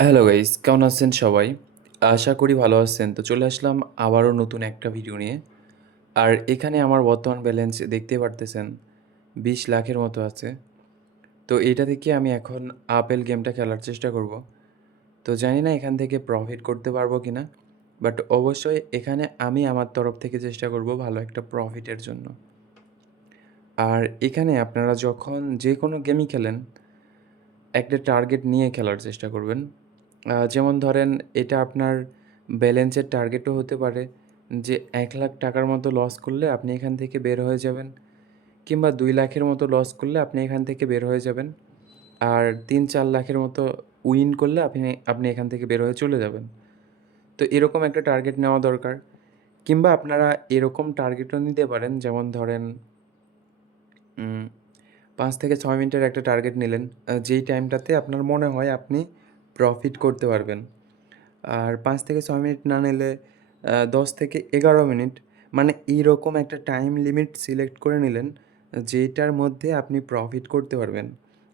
Hello guys, কেমন আছেন সবাই? আশা করি ভালো আছেন। তো চলে আসলাম আবারও নতুন একটা ভিডিও নিয়ে। আর এখানে আমার বর্তমান ব্যালেন্স দেখতেই পারতেছেন ২০ লাখের মতো আছে। তো এইটা থেকে আমি এখন আপেল গেমটা খেলার চেষ্টা করব। তো জানি না এখান থেকে প্রফিট করতে পারবো কিনা। বাট অবশ্যই এখানে আমি আমার তরফ থেকে চেষ্টা করব ভালো একটা প্রফিটের জন্য। আর এখানে আপনারা যখন যে কোনো গেমই খেলেন, একটা টার্গেট নিয়ে খেলার চেষ্টা করবেন। যেমন ধরেন এটা আপনার ব্যালেন্সের টার্গেটও হতে পারে যে ৳১,০০,০০০ মতো লস করলে আপনি এখান থেকে বের হয়ে যাবেন, কিংবা ২,০০,০০০ মতো লস করলে আপনি এখান থেকে বের হয়ে যাবেন। আর ৩-৪ লাখের মতো উইন করলে আপনি আপনি এখান থেকে বের হয়ে চলে যাবেন। তো এরকম একটা টার্গেট নেওয়া দরকার। কিংবা আপনারা এরকম টার্গেটও নিতে পারেন, যেমন ধরেন উম ৫ থেকে ৬ মিনিটের একটা টার্গেট নিলেন, যেই টাইমটাতে আপনার মনে হয় আপনি প্রফিট করতে পারবেন। আর ৫ থেকে ৬ মিনিট না নিলে ১০ থেকে ১১ মিনিট, মানে এইরকম একটা টাইম লিমিট সিলেক্ট করে নিলেন, যেইটার মধ্যে আপনি প্রফিট করতে পারবেন।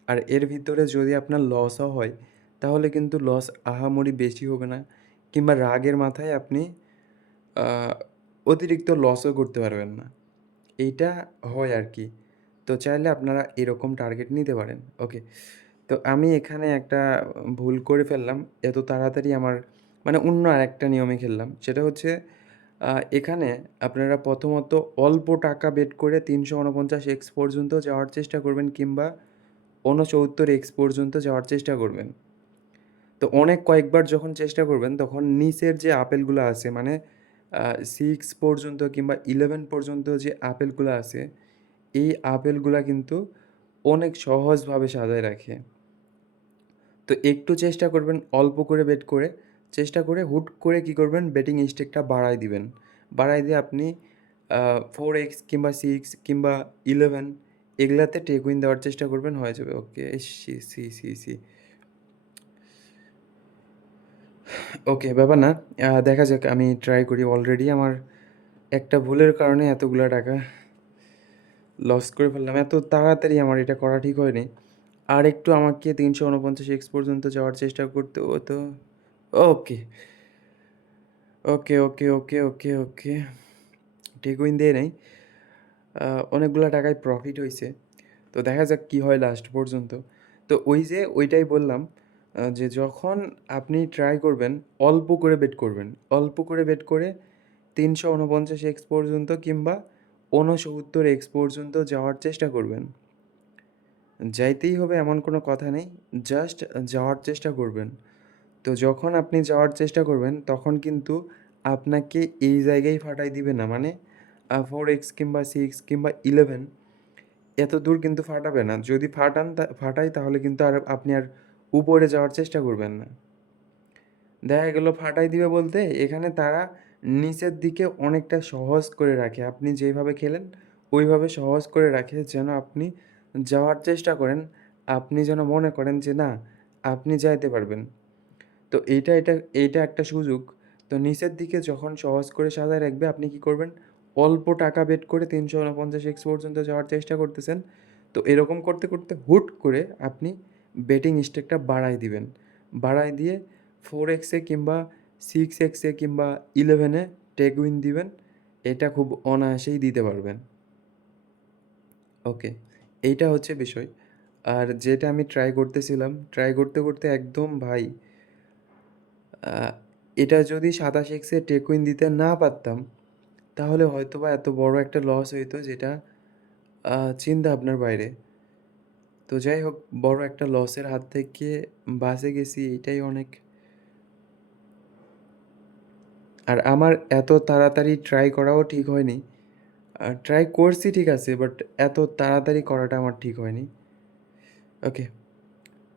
আর এর ভিতরে যদি আপনার লসও হয়, তাহলে কিন্তু লস আহামরি বেশি হবে না, কিংবা রাগের মাথায় আপনি আ অতিরিক্ত লসও করতে পারবেন না। এইটা হয় আরকি। তো চাইলে আপনারা এরকম টার্গেট নিতে পারেন। ওকে। তো আমি এখানে একটা ভুল করে ফেললাম। এত তাড়াতাড়ি আমার মানে অন্য আরেকটা নিয়মে খেললাম। সেটা হচ্ছে এখানে আপনারা প্রথমত অল্প টাকা বেট করে ৩৪৯ পর্যন্ত যাওয়ার চেষ্টা করবেন, কিংবা ৬৯ পর্যন্ত যাওয়ার চেষ্টা করবেন। তো অনেক কয়েকবার যখন চেষ্টা করবেন, তখন নিচের যে আপেলগুলো আছে, মানে ৬ পর্যন্ত কিংবা ১১ পর্যন্ত যে আপেলগুলো আছে, এই আপেলগুলা কিন্তু অনেক সহজভাবে সাজায় রাখে। তো একটু চেষ্টা করবেন অল্প করে বেট করে, চেষ্টা করে হুট করে কী করবেন, বেটিং স্টেকটা বাড়ায় দিবেন। বাড়ায় দিয়ে আপনি 4x কিংবা 6 কিংবা 11 এগুলাতে টেক উইন দেওয়ার চেষ্টা করবেন, হয়ে যাবে। ওকে, সি, সি, সি, সি। ওকে, ব্যাপার না। দেখা যাক, আমি ট্রাই করি। অলরেডি আমার একটা ভুলের কারণে এতগুলা টাকা লস করে ফেললাম। এত তাড়াতাড়ি আমার এটা করা ঠিক হয়নি। আরেকটু আমাকে ৩৪৯ পর্যন্ত যাওয়ার চেষ্টা করতে হতো। ওকে, ওকে, ওকে, ওকে, ওকে, ওকে। টেক উইন দেয় নাই। অনেকগুলা টাকায় প্রফিট হইছে। তো দেখা যাক কী হয় লাস্ট পর্যন্ত। তো ওই যে ওইটাই বললাম, যে যখন আপনি ট্রাই করবেন, অল্প করে বেট করবেন। অল্প করে বেট করে ৩৪৯ পর্যন্ত কিংবা ৬৯ পর্যন্ত যাওয়ার চেষ্টা করবেন। যাইতেই হবে এমন কোনো কথা নেই। জাস্ট যাওয়ার চেষ্টা করবেন। তো যখন আপনি যাওয়ার চেষ্টা করবেন, তখন কিন্তু আপনাকে এই জায়গায় ফাটাই দিবে না। মানে 4x কিংবা 6 কিংবা 11 এতদূর কিন্তু ফাটাবে না। যদি ফাটায়, তাহলে কিন্তু আর আপনি আর উপরে যাওয়ার চেষ্টা করবেন না। দেখা গেল ফাটাই দিবে বলতে, এখানে তারা নিচের দিকে অনেকটা সহজ করে রাখে। আপনি যেইভাবে খেলেন, ওইভাবে সহজ করে রাখে যেন আপনি যাওয়ার চেষ্টা করেন। আপনি যেন মনে করেন যে না, আপনি যাইতে পারবেন। তো এইটা একটা সুযোগ। তো নিচের দিকে যখন সহজ করে সাজায় রাখবে, আপনি কি করবেন? অল্প টাকা বেট করে ৩৪৯ পর্যন্ত যাওয়ার চেষ্টা করতেছেন। তো এরকম করতে, করতে হুট করে আপনি বেটিং স্টেকটা বাড়ায় দিবেন। বাড়ায় দিয়ে 4x এ কিংবা 6x এ কিংবা 11 এ টেক উইন দিবেন। এটা খুব অনায়াসেই দিতে পারবেন। ওকে, এইটা হচ্ছে বিষয়। আর যেটা আমি ট্রাই করতেছিলাম, ট্রাই করতে, করতে একদম ভাই, আ এটা যদি ২৭x এ টেক উইন দিতে না পারতাম, তাহলে হয়তোবা এত বড় একটা লস হইতো, যেটা চিন্তা-ভাবনার বাইরে। তো যাই হোক, বড় একটা লসের হাত থেকে বাঁচে গেছি, এইটাই অনেক। আর আমার এত তাড়াতাড়ি ট্রাই করাও ঠিক হয়নি। ট্রাই করছি ঠিক আছে, বাট এত তাড়াতাড়ি করাটা আমার ঠিক হয়নি। ওকে,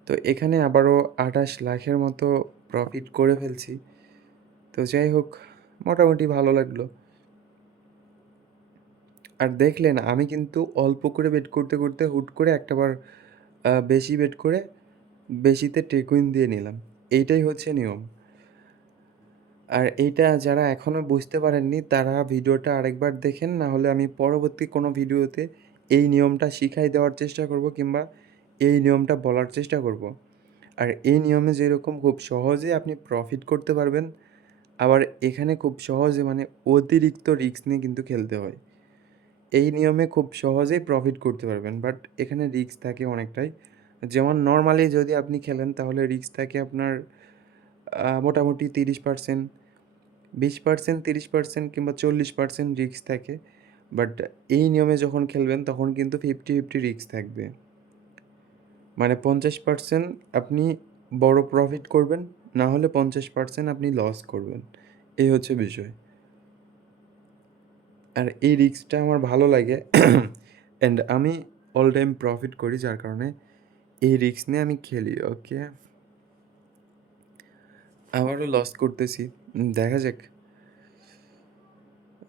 তো এখানে আবারও ২৮ লাখের মতো প্রফিট করে ফেলছি। তো যাই হোক, মোটামুটি ভালো লাগলো। আর দেখলেন আমি কিন্তু অল্প করে বেট করতে, করতে হুট করে একটাবার বেশি বেট করে বেশিতে টেক উইন দিয়ে নিলাম। এইটাই হচ্ছে নিয়ম। আর এইটা যারা এখনও বুঝতে পারেননি, তারা ভিডিওটা আরেকবার দেখেন, না হলে আমি পরবর্তী কোনো ভিডিওতে এই নিয়মটা শিখাই দেওয়ার চেষ্টা করব, কিংবা এই নিয়মটা বলার চেষ্টা করব। আর এই নিয়মে যেরকম খুব সহজে আপনি প্রফিট করতে পারবেন, আবার এখানে খুব সহজে মানে অতিরিক্ত রিস্ক নিয়ে কিন্তু খেলতে হয়। এই নিয়মে খুব সহজেই প্রফিট করতে পারবেন, বাট এখানে রিস্ক থাকে অনেকটাই। যেমন নরমালি যদি আপনি খেলেন তাহলে রিস্ক থাকে আপনার মোটামুটি 30%, 20%, 30% কিংবা 40% রিস্ক থাকে। বাট এই নিয়মে যখন খেলবেন তখন কিন্তু 50-50 রিস্ক থাকবে। মানে 50% আপনি বড় প্রফিট করবেন, না হলে 50% আপনি লস করবেন। এই হচ্ছে বিষয়। আর এই রিস্কটা আমার ভালো লাগে অ্যান্ড আমি অল টাইম প্রফিট করি, যার কারণে এই রিস্ক নিয়ে আমি খেলি। ওকে? আবারও লস করতেছি। দেখা যাক।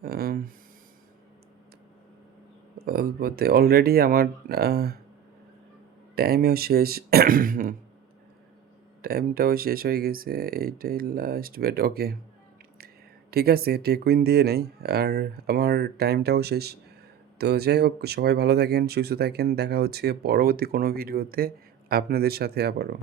আম অল্পতে অলরেডি আমার আ টাইমও শেষ। টাইমটাও শেষ হয়ে গেছে। এইটাই লাস্ট বেট। ওকে। ঠিক আছে, টেকুইন দিয়ে নেই। আর আমার টাইমটাও শেষ। তো যাই হোক, সবাই ভালো থাকেন, সুস্থ থাকেন। দেখা হচ্ছে পরবর্তী কোনো ভিডিওতে আপনাদের সাথে আবারও।